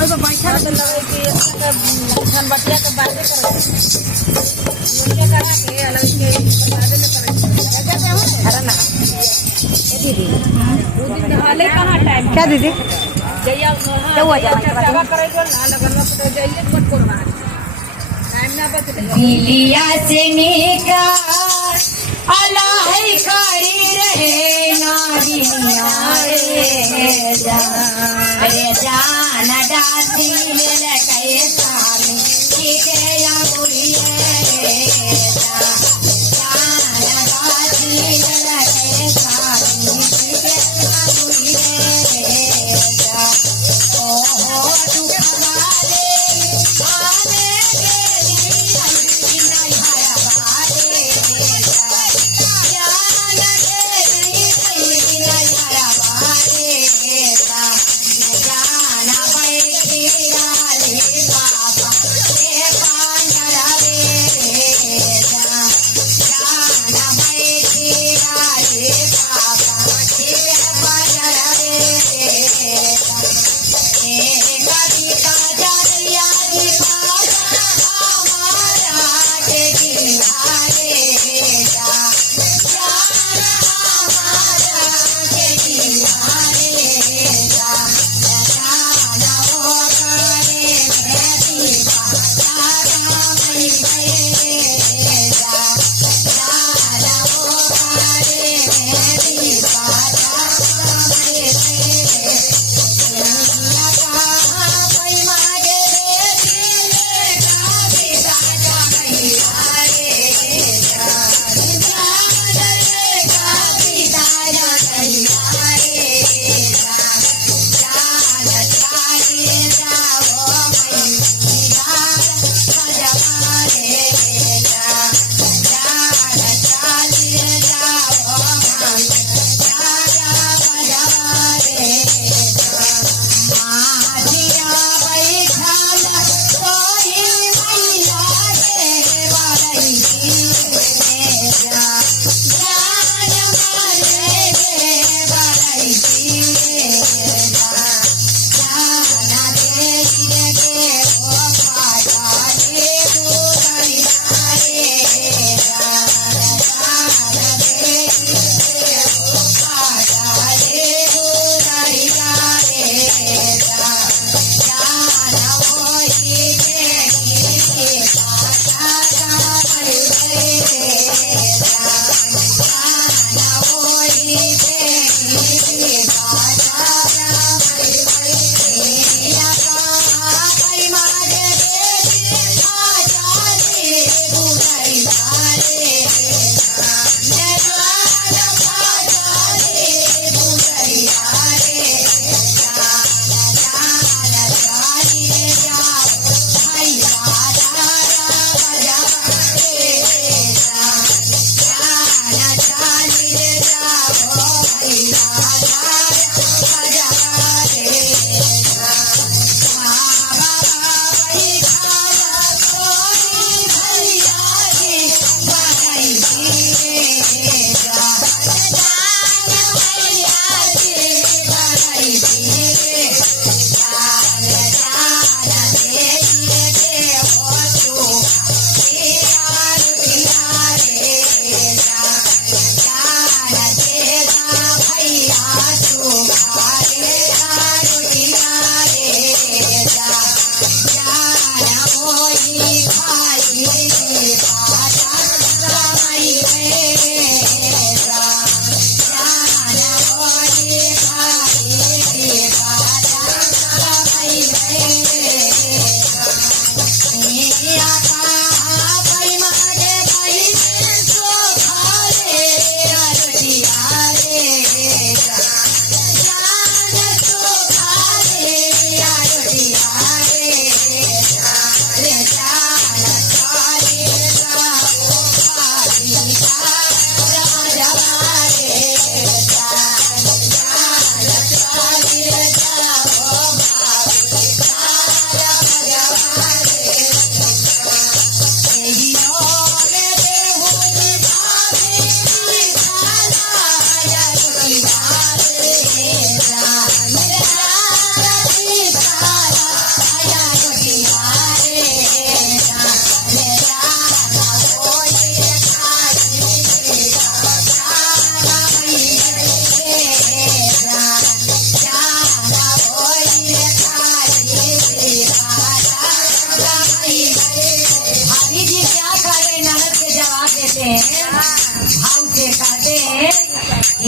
तो बैठा तो लगे कि धन बटिया के बातें करे ये करा के अलग के बातें में करे अरे ना ये दीदी वो दिन हाले कहां टाइम क्या दीदी जइया तो हुआ जा सेवा करे जो ना लगन में तो जइए मत करवा टाइम ना बच दिलिया से निका अला है करी रहे ना दिलिया रे जान दाती ले कैसा में के या बुढ़िए जान दाती ले कैसा में के या बुढ़िए ओ हो तू वाले आने के नहीं हरा वाले जान के नहीं हरा वाले जाना बैठी राले बाबा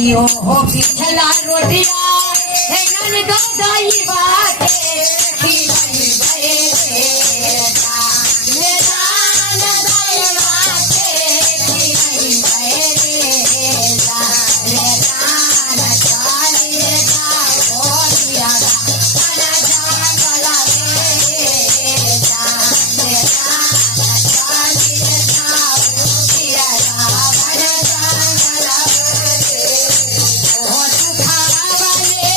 यो हो पिछला रोटिया हे नन गई बाटे खिलाई भए जा मेरा नदाई बाटे खिलाई भए जा मेरा नचाले जा ओ दिया ना जागला रे जा मेरा नचाले जा ओ दिया ना जागला ओ सुखावले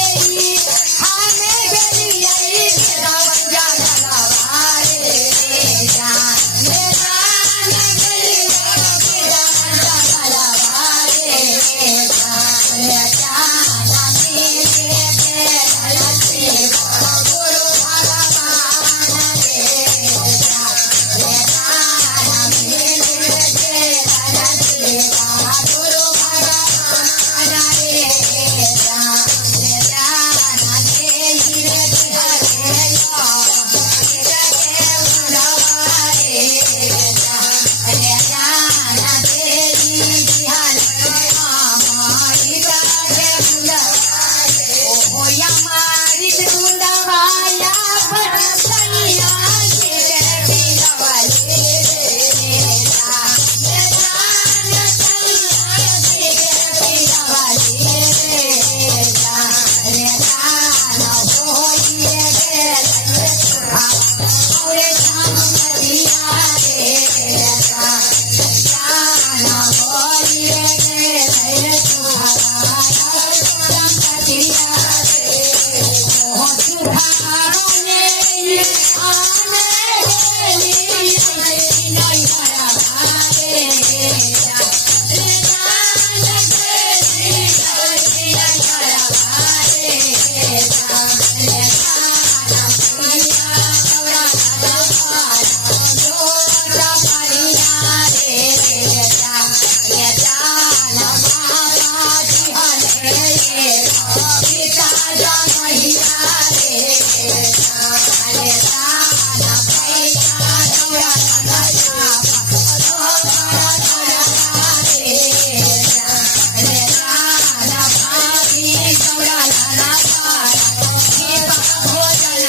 हमें गलियाई रावण जागला वारे जा मेरा नगली रावण जागला वारे जा मेरा नामी दे ललसी गुरु भगवान रे जा मेरा नामी दे ललसी गुरु भगवान रे जा मेरा नामे हीरे धरे यो हीरे उड़वाए जा मेरा नामे हिहाल हमारी राजे बुलवाए ओ हमारी बुलवाया बरसैया के बिलवाले जा मेरा नचैया के बिलवाले जा रे गाना होइए गेल और संगतिया रे जा गाना होइए गेल सुहारा संगतिया रे ओ सुहारा आने गेली नहीं हरा भारे जा रे गाना गेली नहीं हरा भारे जा रे गाना पिया तोरा भार जोरा परिया रे जा रे जाना बाबा जी हले पिता जनहिया रे जा रे जाना पैसा तोरा नया तोरा रे जा रे जाना भाभी तोरा लाला पिता भोजन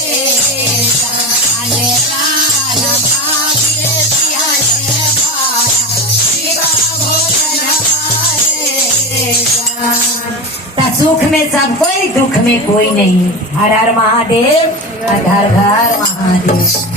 रे जा रे जाना भाभी पियाले पिता भोजन रे जा सुख में सब कोई दुख में कोई नहीं। हर हर महादेव, हर हर महादेव।